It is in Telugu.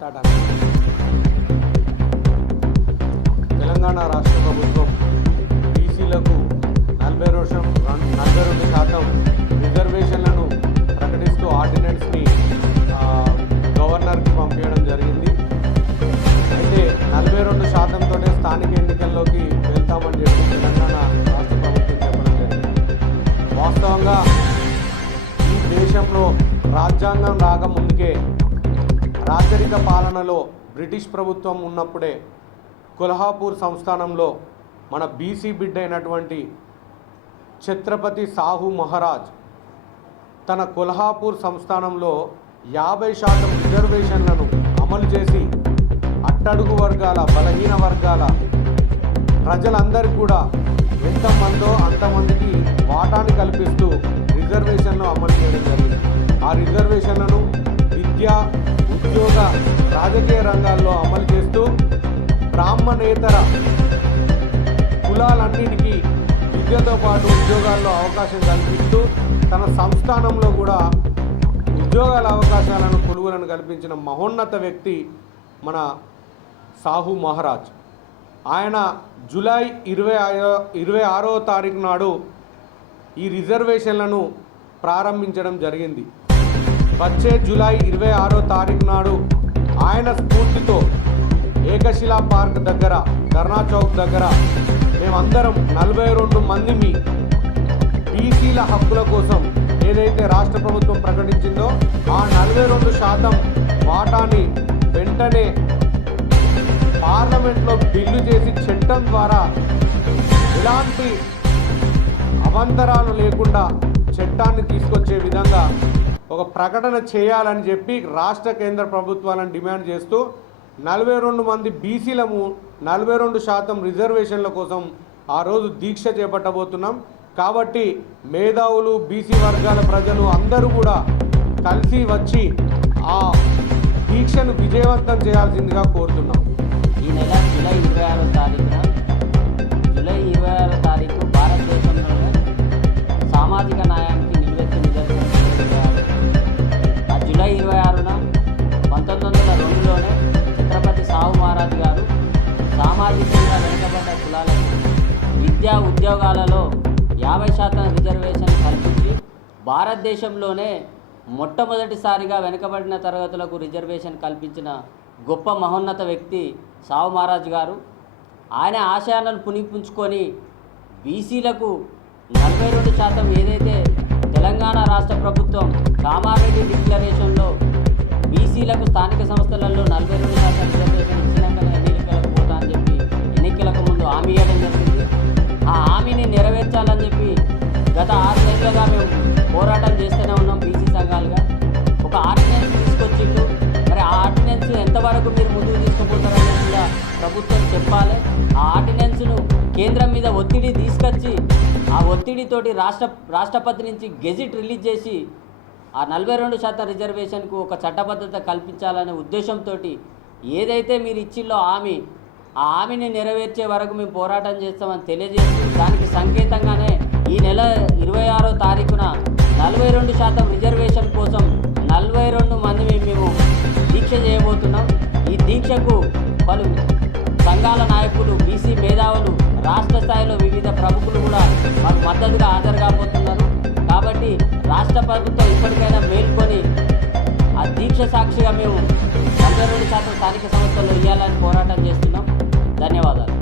స్టార్ట్ తెలంగాణ రాష్ట్ర ప్రభుత్వం బీసీలకు 42% రిజర్వేషన్లను ప్రకటిస్తూ ఆర్డినెన్స్ని గవర్నర్కి పంపించడం జరిగింది. అయితే 42%తోనే స్థానిక ఎన్నికల్లోకి వెళ్తామని చెప్పి తెలంగాణ రాష్ట్ర ప్రభుత్వం చెప్పడం జరిగింది. వాస్తవంగా ఈ దేశంలో రాజ్యాంగం రాకముందుకే రాజరిక పాలనలో బ్రిటిష్ ప్రభుత్వం ఉన్నప్పుడే కొల్హాపూర్ సంస్థానంలో మన బీసీ బిడ్డ అయినటువంటి ఛత్రపతి సాహు మహారాజ్ తన కొల్హాపూర్ సంస్థానంలో 50% రిజర్వేషన్లను అమలు చేసి అట్టడుగు వర్గాల బలహీన వర్గాల ప్రజలందరికీ కూడా ఎంతమందో అంతమందికి వాటాని కల్పిస్తూ రిజర్వేషన్లు అమలు చేయడం జరిగింది. ఆ రిజర్వేషన్లను విద్యా ఉద్యోగ రాజకీయ రంగాల్లో అమలు చేస్తూ బ్రాహ్మణేతర కులాలన్నిటికీ విద్యతో పాటు ఉద్యోగాల్లో అవకాశం కల్పిస్తూ తన సంస్థానంలో కూడా ఉద్యోగాల అవకాశాలను కొలువులను కల్పించిన మహోన్నత వ్యక్తి మన సాహు మహారాజ్. ఆయన జూలై 26వ తారీఖు నాడు ఈ రిజర్వేషన్లను ప్రారంభించడం జరిగింది. వచ్చే జూలై 26వ తారీఖు నాడు ఆయన స్ఫూర్తితో ఏకశిలా పార్క్ దగ్గర ధర్నా చౌక్ దగ్గర మేమందరం 42 మంది బీసీల హక్కుల కోసం ఏదైతే రాష్ట్ర ప్రభుత్వం ప్రకటించిందో ఆ 42% వాటాని వెంటనే పార్లమెంట్లో బిల్లు చేసి చట్టం ద్వారా ఎలాంటి అవాంతరాలు లేకుండా చట్టాన్ని తీసుకొచ్చే విధంగా ఒక ప్రకటన చేయాలని చెప్పి రాష్ట్ర కేంద్ర ప్రభుత్వాలను డిమాండ్ చేస్తూ 42 మంది బీసీలము 42% రిజర్వేషన్ల కోసం ఆ రోజు దీక్ష చేపట్టబోతున్నాం. కాబట్టి మేధావులు బీసీ వర్గాల ప్రజలు అందరూ కూడా కలిసి వచ్చి ఆ దీక్షను విజయవంతం చేయాల్సిందిగా కోరుతున్నాం. ఈ నెల జూలై 26వ తారీఖు భారతదేశంలోనే సామాజిక న్యాయానికి నిలువెత్తు నిదర్శనం. ఆ జూలై 26న 1902లోనే ఛత్రపతి సాహు మహారాజ్ గారు సామాజికంగా వెనుకబడ్డ కులాలకు విద్యా ఉద్యోగాలలో 50% రిజర్వేషన్ కల్పించి భారతదేశంలోనే మొట్టమొదటిసారిగా వెనుకబడిన తరగతులకు రిజర్వేషన్ కల్పించిన గొప్ప మహోన్నత వ్యక్తి సాహు మహారాజ్ గారు. ఆయన ఆశయాలను పుణిపుంచుకొని బీసీలకు 42% ఏదైతే తెలంగాణ రాష్ట్ర ప్రభుత్వం కామారెడ్డి డిక్లరేషన్లో బీసీలకు స్థానిక సంస్థలలో 42% రిజర్వేషన్ ఇచ్చినాకనే ఎన్నికలకు పోతా అని చెప్పి ఎన్నికలకు ముందు హామీ ఇవ్వడం జరిగింది. ఆ హామీని నెరవేర్చాలని చెప్పి గత 6 నెలలుగా మేము పోరాటం చేస్తూనే ఉన్నాం. బీసీ సంఘాలుగా ఒక ఆర్డినెన్స్ తీసుకొచ్చిండు. మరి ఆ ఆర్డినెన్స్ ఎంతవరకు మీరు ముందుకు తీసుకుపోతారనేది కూడా ప్రభుత్వం చెప్పాలి. ఆ ఆర్డినెన్స్ను కేంద్రం మీద ఒత్తిడి తీసుకొచ్చి ఆ ఒత్తిడితోటి రాష్ట్రపతి నుంచి గెజిట్ రిలీజ్ చేసి ఆ 42% రిజర్వేషన్కు ఒక చట్టబద్ధత కల్పించాలనే ఉద్దేశంతో ఏదైతే మీరు ఇచ్చిల్లో హామీ ఆ హామీని నెరవేర్చే వరకు మేము పోరాటం చేస్తామని తెలియజేస్తూ దానికి సంకేతంగానే ఈ నెల 26వ తారీఖున 42% రిజర్వేషన్ కోసం 42 మంది మేము దీక్ష చేయబోతున్నాం. ఈ దీక్షకు పలు సంఘాల నాయకులు, బీసీ మేధావులు, రాష్ట్ర స్థాయిలో వివిధ ప్రముఖులు కూడా మాకు మద్దతుగా హాజరు కాబోతున్నారు. కాబట్టి రాష్ట్ర ప్రభుత్వం ఇప్పటికైనా మేల్కొని ఆ దీక్ష సాక్షిగా మేము 42% స్థానిక సంస్థల్లో ఇవ్వాలని పోరాటం చేస్తున్నాం. ధన్యవాదాలు.